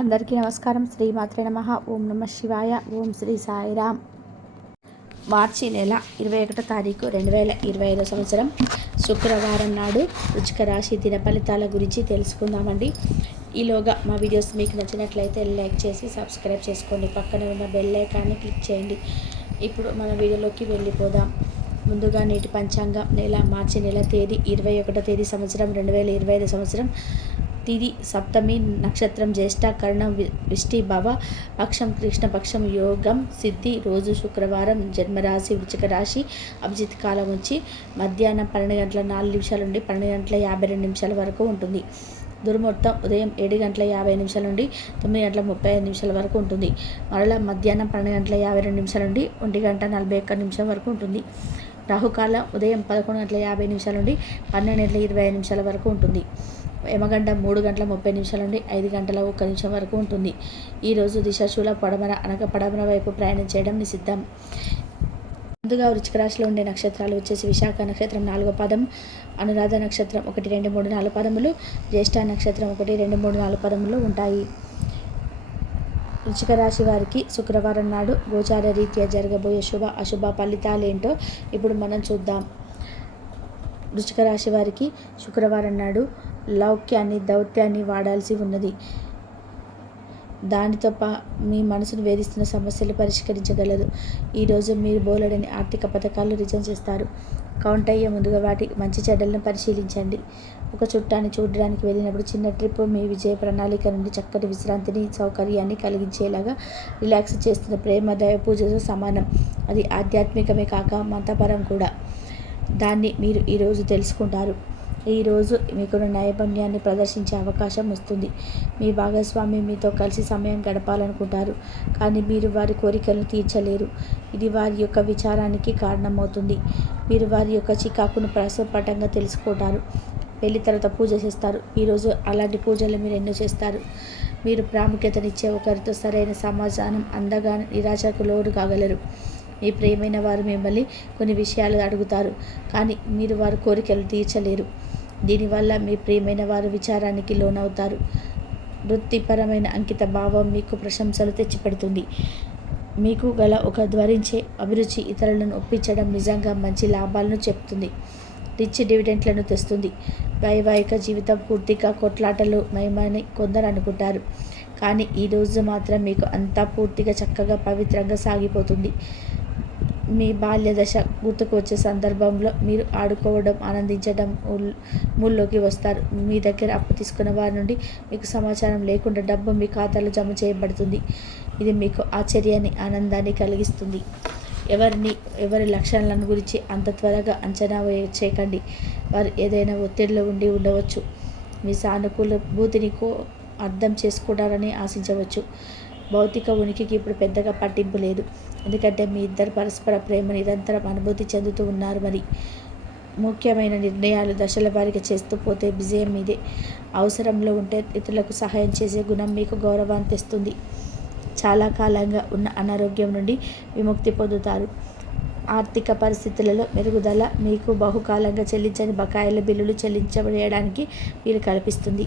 అందరికీ నమస్కారం. శ్రీమాత్రే నమః. ఓం నమ శివాయ. ఓం శ్రీ సాయిరామ్. మార్చి నెల 21వ తారీఖు 2025 సంవత్సరం శుక్రవారం నాడు వృశ్చిక రాశి దిన ఫలితాల గురించి తెలుసుకుందామండి. ఈలోగా మా వీడియోస్ మీకు నచ్చినట్లయితే లైక్ చేసి సబ్స్క్రైబ్ చేసుకోండి. పక్కన ఉన్న బెల్ ఐకాన్ని క్లిక్ చేయండి. ఇప్పుడు మన వీడియోలోకి వెళ్ళిపోదాం. ముందుగా నేటి పంచాంగం మార్చి నెల తేదీ 21వ తేదీ సంవత్సరం 2025 సంవత్సరం. తిది సప్తమి, నక్షత్రం జ్యేష్ఠ, కరణం విష్టి భవ, పక్షం కృష్ణపక్షం, యోగం సిద్ధి, రోజు శుక్రవారం, జన్మరాశి వృశ్చిక రాశి, అభిజిత్ కాలం వచ్చి మధ్యాహ్నం 12 గంటల 4 నిమిషాల నుండి 12 గంటల 52 నిమిషాల వరకు ఉంటుంది. దుర్ముహూర్తం ఉదయం 7 గంటల 50 నిమిషాల నుండి 9 గంటల 35 నిమిషాల వరకు ఉంటుంది. మరలా మధ్యాహ్నం 12 గంటల 52 నిమిషాల నుండి 1 గంట 41 నిమిషం వరకు ఉంటుంది. రాహుకాలం ఉదయం 11 గంటల 50 నిమిషాల నుండి 12 గంటల 25 నిమిషాల వరకు ఉంటుంది. యమగంట 3 గంటల 30 నిమిషాల నుండి 5 గంటల 1 నిమిషం వరకు ఉంటుంది. ఈరోజు దిశాశూల పడమర అనగా పడమర వైపు ప్రయాణం చేయడం నిషిద్ధం. ముందుగా వృశ్చిక రాశిలో ఉండే నక్షత్రాలు వచ్చేసి విశాఖ నక్షత్రం 4వ పాదం, అనురాధ నక్షత్రం 1, 2, 3, 4 పదములు, జ్యేష్ఠ నక్షత్రం 1, 2, 3, 4 పదములు ఉంటాయి. వృశ్చిక రాశి వారికి శుక్రవారం నాడు గోచార రీత్యా జరగబోయే శుభ అశుభ ఫలితాలేంటో ఇప్పుడు మనం చూద్దాం. వృశ్చిక రాశి వారికి శుక్రవారం నాడు లౌక్యాన్ని దౌత్యాన్ని వాడాల్సి ఉన్నది. దానితో మీ మనసును వేధిస్తున్న సమస్యలు పరిష్కరించగలదు. ఈరోజు మీరు బోలెడని ఆర్థిక పథకాలు రిజైన్ చేస్తారు. కౌంట్ అయ్యే ముందుగా వాటి మంచి చెడ్డలను పరిశీలించండి. ఒక చుట్టాన్ని చూడడానికి వెళ్ళినప్పుడు చిన్న ట్రిప్ మీ విజయ ప్రణాళిక నుండి చక్కటి విశ్రాంతిని సౌకర్యాన్ని కలిగించేలాగా రిలాక్స్ చేస్తున్న ప్రేమ దైవ పూజతో సమానం. అది ఆధ్యాత్మికమే కాక మతపరం కూడా. దాన్ని మీరు ఈరోజు తెలుసుకుంటారు. ఈరోజు మీకు నైపుణ్యాన్ని ప్రదర్శించే అవకాశం వస్తుంది. మీ భాగస్వామి మీతో కలిసి సమయం గడపాలనుకుంటారు, కానీ మీరు వారి కోరికలను తీర్చలేరు. ఇది వారి యొక్క విచారానికి కారణమవుతుంది. మీరు వారి యొక్క చికాకును ప్రస్ఫుటంగా తెలుసుకుంటారు. పెళ్లి తర్వాత పూజ చేస్తారు. ఈరోజు అలాంటి పూజలు మీరు ఎన్నో చేస్తారు. మీరు ప్రాముఖ్యతనిచ్చే ఒకరితో సరైన సమాధానం అందగా నిరాశకు లోను కాగలరు. మీ ప్రియమైన వారు మిమ్మల్ని కొన్ని విషయాలు అడుగుతారు, కానీ మీరు వారి కోరికలు తీర్చలేరు. దీనివల్ల మీ ప్రియమైన వారు విచారానికి లోనవుతారు. వృత్తిపరమైన అంకిత భావం మీకు ప్రశంసలు తెచ్చిపెడుతుంది. మీకు గల ఒక ధ్వరించే అభిరుచి ఇతరులను ఒప్పించడం నిజంగా మంచి లాభాలను చెప్తుంది. రిచ్ డివిడెంట్లను తెస్తుంది. వైవాహిక జీవితం పూర్తిగా కొట్లాటలు మయమని కొందరు అనుకుంటారు, కానీ ఈరోజు మాత్రం మీకు అంతా పూర్తిగా చక్కగా పవిత్రంగా సాగిపోతుంది. మీ బాల్య దశ గుర్తుకు వచ్చే సందర్భంలో మీరు ఆడుకోవడం ఆనందించడం మూల్లోకి వస్తారు. మీ దగ్గర అప్పు తీసుకున్న వారి నుండి మీకు సమాచారం లేకుండా డబ్బు మీ ఖాతాలో జమ చేయబడుతుంది. ఇది మీకు ఆశ్చర్యాన్ని ఆనందాన్ని కలిగిస్తుంది. ఎవరి లక్షణాలను గురించి అంత త్వరగా అంచనా చేయకండి. వారు ఏదైనా ఒత్తిడిలో ఉండవచ్చు. మీ సానుకూల భూతిని అర్థం చేసుకుంటారని ఆశించవచ్చు. భౌతిక ఉనికికి ఇప్పుడు పెద్దగా పట్టింపు లేదు, ఎందుకంటే మీ ఇద్దరు పరస్పర ప్రేమ నిరంతరం అనుభూతి చెందుతూ ఉన్నారు. మరి ముఖ్యమైన నిర్ణయాలు దశల వారీగా చేస్తూ పోతే విజయం మీదే. అవసరంలో ఉంటే ఇతరులకు సహాయం చేసే గుణం మీకు గౌరవాన్ని తెస్తుంది. చాలా కాలంగా ఉన్న అనారోగ్యం నుండి విముక్తి పొందుతారు. ఆర్థిక పరిస్థితులలో మెరుగుదల మీకు బహుకాలంగా చెల్లించని బకాయిల బిల్లులు చెల్లించబడడానికి వీలు కల్పిస్తుంది.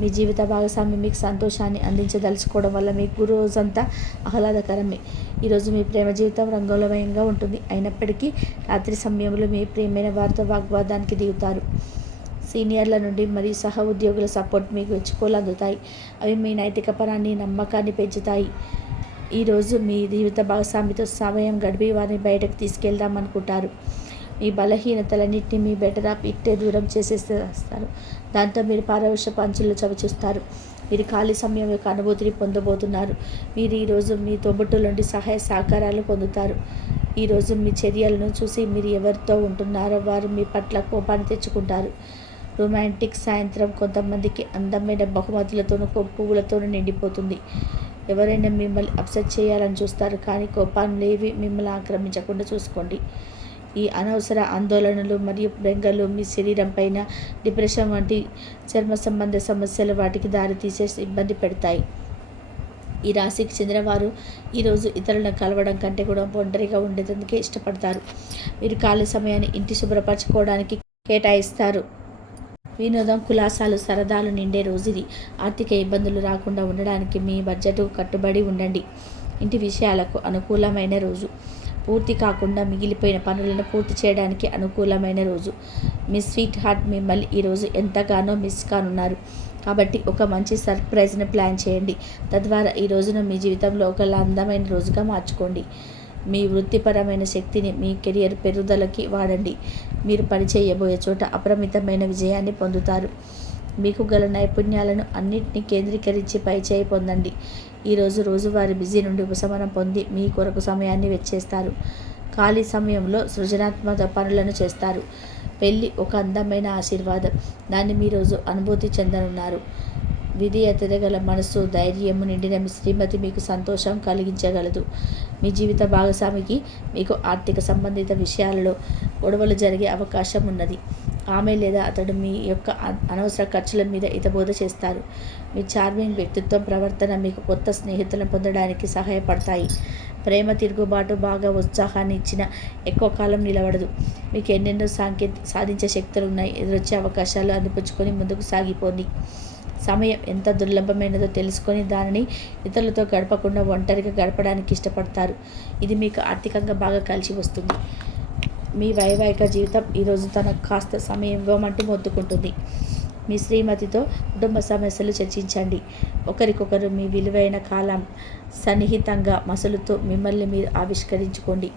మీ జీవిత భాగస్వామి మీకు సంతోషాన్ని అందించదలుచుకోవడం వల్ల మీకు రోజంతా ఆహ్లాదకరమే. ఈరోజు మీ ప్రేమ జీవితం రంగులమయంగా ఉంటుంది. అయినప్పటికీ రాత్రి సమయంలో మీ ప్రియమైన వారితో వాగ్వాదానికి దిగుతారు. సీనియర్ల నుండి మరియు సహ ఉద్యోగుల సపోర్ట్ మీకు మెచ్చుకోలు అందుతాయి. అవి మీ నైతిక పరాన్ని నమ్మకాన్ని పెంచుతాయి. ఈరోజు మీ జీవిత భాగస్వామితో సమయం గడిపి వారిని బయటకు తీసుకెళ్దామనుకుంటారు. మీ బలహీనతలన్నింటినీ మీ బెటర్ ఆఫ్ ఇట్టే దూరం చేసేస్తారు. దాంతో మీరు పారవశ్య పంచులు చవిచూస్తారు. మీరు ఖాళీ సమయం యొక్క అనుభూతిని పొందబోతున్నారు. మీరు ఈరోజు మీ తోబుట్టుల నుండి సహాయ సహకారాలు పొందుతారు. ఈరోజు మీ చర్యలను చూసి మీరు ఎవరితో ఉంటున్నారో వారు మీ పట్ల కోపాన్ని తెచ్చుకుంటారు. రొమాంటిక్ సాయంత్రం కొంతమందికి అందమైన బహుమతులతోనూ పువ్వులతోనూ నిండిపోతుంది. ఎవరైనా మిమ్మల్ని అప్సెట్ చేయాలని చూస్తారు, కానీ కోపాన్ని లేవి మిమ్మల్ని ఆక్రమించకుండా చూసుకోండి. ఈ అనవసర ఆందోళనలు మరియు బెంగలు మీ శరీరం పైన డిప్రెషన్ వంటి చర్మ సంబంధ సమస్యలు వాటికి దారితీసే ఇబ్బంది పెడతాయి. ఈ రాశికి చెందిన వారు ఈరోజు ఇతరులను కలవడం కంటే కూడా ఒంటరిగా ఉండేందుకే ఇష్టపడతారు. మీరు ఖాళీ సమయాన్ని ఇంటి శుభ్రపరచుకోవడానికి కేటాయిస్తారు. వినోదం, కులాసాలు, సరదాలు నిండే రోజు ఇది. ఆర్థిక ఇబ్బందులు రాకుండా ఉండడానికి మీ బడ్జెట్కు కట్టుబడి ఉండండి. ఇంటి విషయాలకు అనుకూలమైన రోజు. పూర్తి కాకుండా మిగిలిపోయిన పనులను పూర్తి చేయడానికి అనుకూలమైన రోజు. మీ స్వీట్ హార్ట్ మిమ్మల్ని ఈరోజు ఎంతగానో మిస్ కానున్నారు. కాబట్టి ఒక మంచి సర్ప్రైజ్ని ప్లాన్ చేయండి. తద్వారా ఈ రోజును మీ జీవితంలో ఒక అందమైన రోజుగా మార్చుకోండి. మీ వృత్తిపరమైన శక్తిని మీ కెరియర్ పెరుగుదలకి వాడండి. మీరు పనిచేయబోయే చోట అపరిమితమైన విజయాన్ని పొందుతారు. మీకు గల నైపుణ్యాలను అన్నింటినీ కేంద్రీకరించి పైచేయి పొందండి. ఈరోజు రోజువారీ బిజీ నుండి ఉపశమనం పొంది మీ కొరకు సమయాన్ని వెచ్చేస్తారు. ఖాళీ సమయంలో సృజనాత్మక పనులను చేస్తారు. పెళ్ళి ఒక అందమైన ఆశీర్వాదం. దాన్ని మీ రోజు అనుభూతి చెందనున్నారు. విధేయత గల మనస్సు, ధైర్యము నిండిన మీ శ్రీమతి మీకు సంతోషం కలిగించగలదు. మీ జీవిత భాగస్వామికి మీకు ఆర్థిక సంబంధిత విషయాలలో గొడవలు జరిగే అవకాశం ఉన్నది. ఆమె లేదా అతడు మీ యొక్క అనవసర ఖర్చుల మీద హితబోధ చేస్తారు. మీ చార్మింగ్ వ్యక్తిత్వం, ప్రవర్తన మీకు కొత్త స్నేహితులను పొందడానికి సహాయపడతాయి. ప్రేమ తిరుగుబాటు బాగా ఉత్సాహాన్ని ఇచ్చిన ఎక్కువ కాలం నిలబడదు. మీకు ఎన్నెన్నో సాధించే శక్తులు ఉన్నాయి. ఎదురొచ్చే అవకాశాలు అందిపుచ్చుకొని ముందుకు సాగిపోండి. సమయం ఎంత దుర్లభమైనదో తెలుసుకొని దానిని ఇతరులతో గడపకుండా ఒంటరిగా గడపడానికి ఇష్టపడతారు. ఇది మీకు ఆర్థికంగా బాగా కలిసి వస్తుంది. మీ వైవాహిక జీవితం ఈరోజు తనకు కాస్త సమయం ఇవ్వమంటూ మొత్తుకుంటుంది. మీ శ్రీమతితో కుటుంబ సమస్యలు చర్చించండి. ఒకరికొకరు మీ విలువైన కాలం సన్నిహితంగా మసులుతూ మిమ్మల్ని మీరు ఆవిష్కరించుకోండి.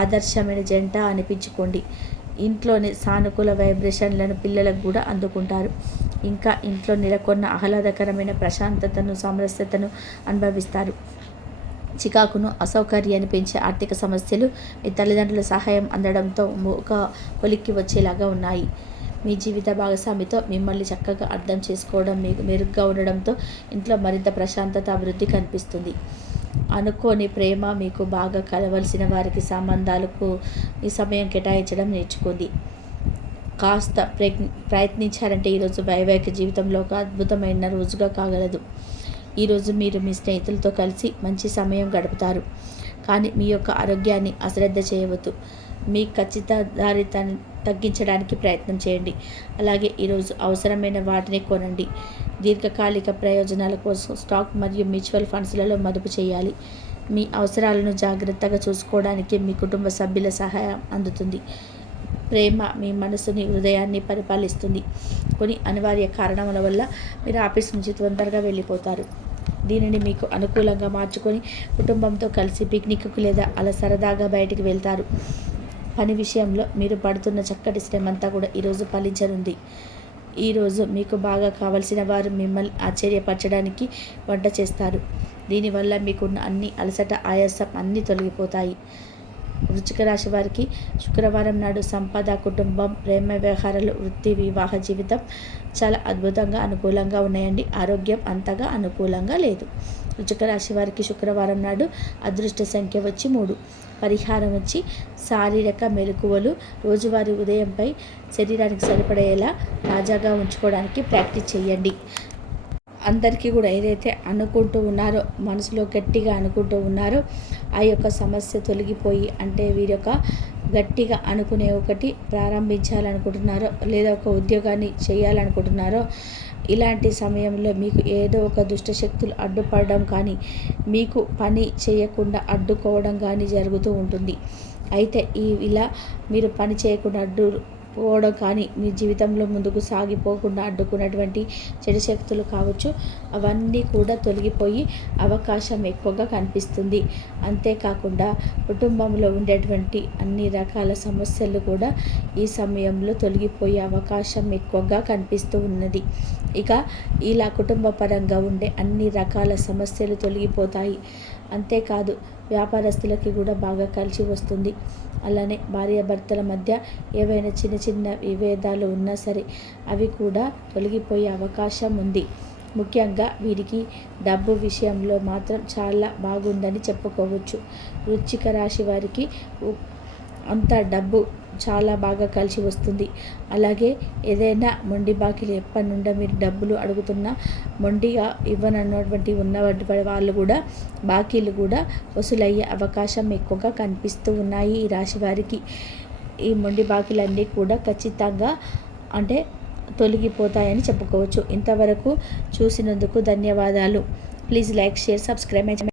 ఆదర్శమైన జంట అనిపించుకోండి. ఇంట్లోని సానుకూల వైబ్రేషన్లను పిల్లలకు కూడా అందుకుంటారు. ఇంకా ఇంట్లో నెలకొన్న ఆహ్లాదకరమైన ప్రశాంతతను, సామరస్యతను అనుభవిస్తారు. చికాకును, అసౌకర్యాన్ని పెంచే ఆర్థిక సమస్యలు మీ తల్లిదండ్రుల సహాయం అందడంతో ఒక కొలిక్కి వచ్చేలాగా ఉన్నాయి. మీ జీవిత భాగస్వామితో మిమ్మల్ని చక్కగా అర్థం చేసుకోవడం మీకు మెరుగ్గా ఉండడంతో ఇంట్లో మరింత ప్రశాంతత, అభివృద్ధి కనిపిస్తుంది. అనుకోని ప్రేమ మీకు బాగా కలవలసిన వారికి సంబంధాలకు ఈ సమయం కేటాయించడం నేర్చుకుంది. కాస్త ప్రయత్నించారంటే ఈరోజు వైవాహిక జీవితంలో ఒక అద్భుతమైన రోజుగా కాగలదు. ఈరోజు మీరు మీ స్నేహితులతో కలిసి మంచి సమయం గడుపుతారు. కానీ మీ యొక్క ఆరోగ్యాన్ని అశ్రద్ధ చేయవద్దు. మీ ఖచ్చితదారితనాన్ని తగ్గించడానికి ప్రయత్నం చేయండి. అలాగే ఈరోజు అవసరమైన వాటిని కొనండి. దీర్ఘకాలిక ప్రయోజనాల కోసం స్టాక్ మరియు మ్యూచువల్ ఫండ్స్లలో మదుపు చేయాలి. మీ అవసరాలను జాగ్రత్తగా చూసుకోవడానికి మీ కుటుంబ సభ్యుల సహాయం అందుతుంది. ప్రేమ మీ మనసుని, హృదయాన్ని పరిపాలిస్తుంది. కొన్ని అనివార్య కారణాల వల్ల మీరు ఆఫీస్ నుంచి తొందరగా వెళ్ళిపోతారు. దీనిని మీకు అనుకూలంగా మార్చుకొని కుటుంబంతో కలిసి పిక్నిక్కు లేదా అలా సరదాగా బయటికి వెళ్తారు. పని విషయంలో మీరు పడుతున్న చక్కటి శ్రమంతా కూడా ఈరోజు ఫలించనుంది. ఈరోజు మీకు బాగా కావలసిన వారు మిమ్మల్ని ఆశ్చర్యపరచడానికి వంట చేస్తారు. దీనివల్ల మీకున్న అన్ని అలసట, ఆయాసం అన్నీ తొలగిపోతాయి. వృశ్చిక రాశి వారికి శుక్రవారం నాడు సంపద, కుటుంబం, ప్రేమ వ్యవహారాలు, వృత్తి, వివాహ జీవితం చాలా అద్భుతంగా అనుకూలంగా ఉన్నాయండి. ఆరోగ్యం అంతగా అనుకూలంగా లేదు. వృశ్చిక రాశి వారికి శుక్రవారం నాడు అదృష్ట సంఖ్య వచ్చి 3. పరిహారం వచ్చి శారీరక మెలకువలు రోజువారీ ఉదయంపై శరీరానికి సరిపడేలా తాజాగా ఉంచుకోవడానికి ప్రాక్టీస్ చేయండి. అందరికీ కూడా ఏదైతే అనుకుంటూ ఉన్నారో, మనసులో గట్టిగా అనుకుంటూ ఉన్నారో ఆ యొక్క సమస్య తొలగిపోయి, అంటే వీరి యొక్క గట్టిగా అనుకునే ఒకటి ప్రారంభించాలనుకుంటున్నారో లేదా ఒక ఉద్యోగాన్ని చేయాలనుకుంటున్నారో, ఇలాంటి సమయంలో మీకు ఏదో ఒక దుష్టశక్తులు అడ్డుపడడం కానీ, మీకు పని చేయకుండా అడ్డుకోవడం కానీ జరుగుతూ ఉంటుంది. అయితే ఇలా మీరు పని చేయకుండా పోవడం కానీ, మీ జీవితంలో ముందుకు సాగిపోకుండా అడ్డుకున్నటువంటి చెడు శక్తులు కావచ్చు, అవన్నీ కూడా తొలగిపోయి అవకాశం ఎక్కువగా కనిపిస్తుంది. అంతేకాకుండా కుటుంబంలో ఉండేటువంటి అన్ని రకాల సమస్యలు కూడా ఈ సమయంలో తొలగిపోయే అవకాశం ఎక్కువగా కనిపిస్తూ ఉన్నది. ఇక ఇలా కుటుంబ పరంగా ఉండే అన్ని రకాల సమస్యలు తొలగిపోతాయి. అంతేకాదు వ్యాపారస్తులకి కూడా బాగా కలిసి వస్తుంది. అలానే భార్యాభర్తల మధ్య ఏవైనా చిన్న చిన్న విభేదాలు ఉన్నా సరే అవి కూడా తొలగిపోయే అవకాశం ఉంది. ముఖ్యంగా వీరికి డబ్బు విషయంలో మాత్రం చాలా బాగుందని చెప్పుకోవచ్చు. వృశ్చిక రాశి వారికి అంత డబ్బు చాలా బాగా కలిసి వస్తుంది. అలాగే ఏదైనా మొండి బాకీలు ఎప్పటి నుండో మీరు డబ్బులు అడుగుతున్నా మొండిగా ఇవ్వనన్నటువంటి ఉన్నటువంటి వాళ్ళు కూడా బాకీలు కూడా వసూలయ్యే అవకాశం ఎక్కువగా కనిపిస్తూ ఉన్నాయి. ఈ రాశి వారికి ఈ మొండి బాకీలన్నీ కూడా ఖచ్చితంగా అంటే తొలగిపోతాయని చెప్పుకోవచ్చు. ఇంతవరకు చూసినందుకు ధన్యవాదాలు. Please like, share, subscribe my channel.